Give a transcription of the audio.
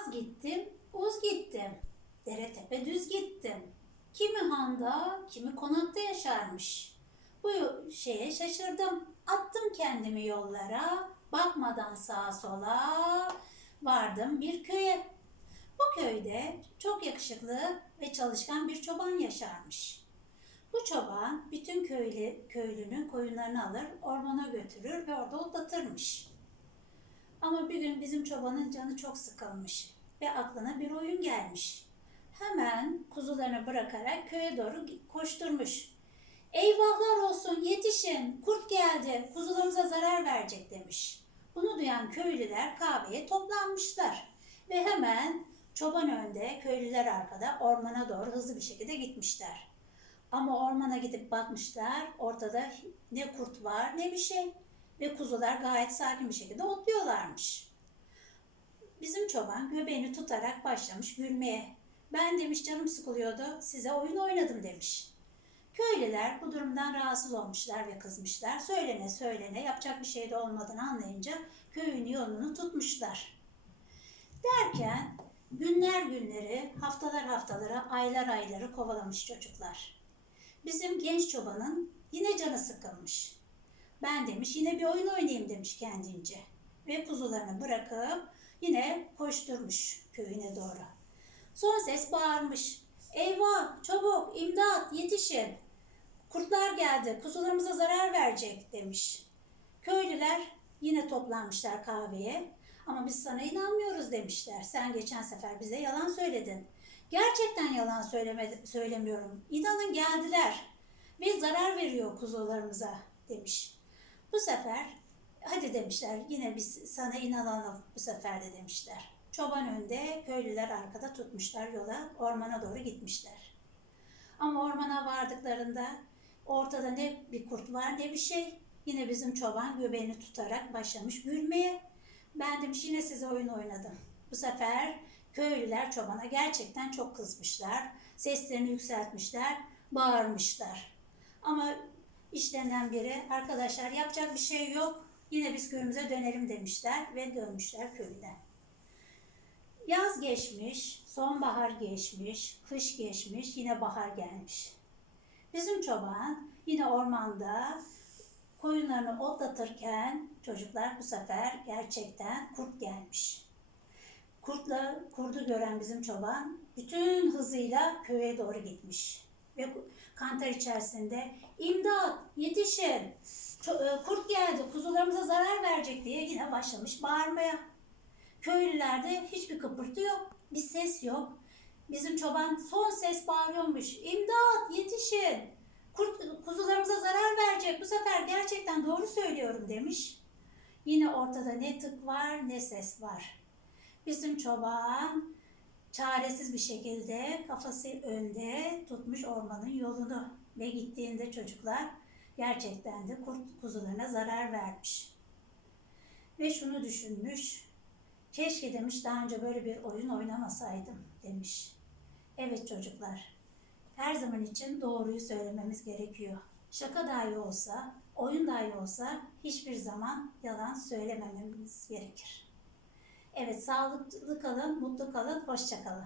Az gittim, uz gittim. Dere tepe düz gittim. Kimi handa, kimi konakta yaşarmış. Bu şeye şaşırdım. Attım kendimi yollara. Bakmadan sağa sola vardım bir köye. Bu köyde çok yakışıklı ve çalışkan bir çoban yaşarmış. Bu çoban bütün köylü, köylünün koyunlarını alır, ormana götürür ve orada otlatırmış. Bir gün bizim çobanın canı çok sıkılmış ve aklına bir oyun gelmiş. Hemen kuzularını bırakarak köye doğru koşturmuş. Eyvahlar olsun yetişin kurt geldi kuzularımıza zarar verecek demiş. Bunu duyan köylüler kahveye toplanmışlar ve hemen çoban önde köylüler arkada ormana doğru hızlı bir şekilde gitmişler. Ama ormana gidip bakmışlar ortada ne kurt var ne bir şey ve kuzular gayet sakin bir şekilde otluyorlarmış. Bizim çoban göbeğini tutarak başlamış gülmeye. Ben demiş canım sıkılıyordu size oyun oynadım demiş. Köylüler bu durumdan rahatsız olmuşlar ve kızmışlar. Söylene söylene yapacak bir şey de olmadığını anlayınca köyün yolunu tutmuşlar. Derken günler günleri, haftalar haftaları, aylar ayları kovalamış çocuklar. Bizim genç çobanın yine canı sıkılmış. Ben demiş yine bir oyun oynayayım demiş kendince. Ve kuzularını bırakıp yine koşturmuş köyüne doğru. Son ses bağırmış. Eyvah çabuk imdat yetişin. Kurtlar geldi kuzularımıza zarar verecek demiş. Köylüler yine toplanmışlar kahveye. Ama biz sana inanmıyoruz demişler. Sen geçen sefer bize yalan söyledin. Gerçekten yalan söylemedi, söylemiyorum. İnanın geldiler ve zarar veriyor kuzularımıza demiş. Bu sefer hadi demişler yine biz sana inanalım bu sefer de demişler. Çoban önde, köylüler arkada tutmuşlar yola, ormana doğru gitmişler. Ama ormana vardıklarında ortada ne bir kurt var ne bir şey. Yine bizim çoban göbeğini tutarak başlamış gülmeye. Ben demiş yine size oyun oynadım. Bu sefer köylüler çobana gerçekten çok kızmışlar. Seslerini yükseltmişler, bağırmışlar. Ama işlerinden biri arkadaşlar yapacak bir şey yok. Yine biz köyümüze dönelim demişler ve dönmüşler köyüne. Yaz geçmiş, sonbahar geçmiş, kış geçmiş, yine bahar gelmiş. Bizim çoban yine ormanda koyunlarını otlatırken çocuklar bu sefer gerçekten kurt gelmiş. Kurtla kurdu gören bizim çoban bütün hızıyla köye doğru gitmiş. Ve kantar içerisinde imdat yetişin e, kurt geldi kuzularımıza zarar verecek diye yine başlamış bağırmaya. Köylülerde hiçbir kıpırtı yok, bir ses yok. Bizim çoban son ses bağırıyormuş. İmdat yetişin. Kurt kuzularımıza zarar verecek. Bu sefer gerçekten doğru söylüyorum demiş. Yine ortada ne tık var ne ses var. Bizim çoban çaresiz bir şekilde kafası önde tutmuş ormanın yolunu ve gittiğinde çocuklar gerçekten de kurt kuzularına zarar vermiş. Ve şunu düşünmüş. Keşke demiş daha önce böyle bir oyun oynamasaydım demiş. Evet çocuklar. Her zaman için doğruyu söylememiz gerekiyor. Şaka dahi olsa, oyun dahi olsa hiçbir zaman yalan söylemememiz gerekir. Evet, sağlıklı kalın, mutlu kalın, hoşça kalın.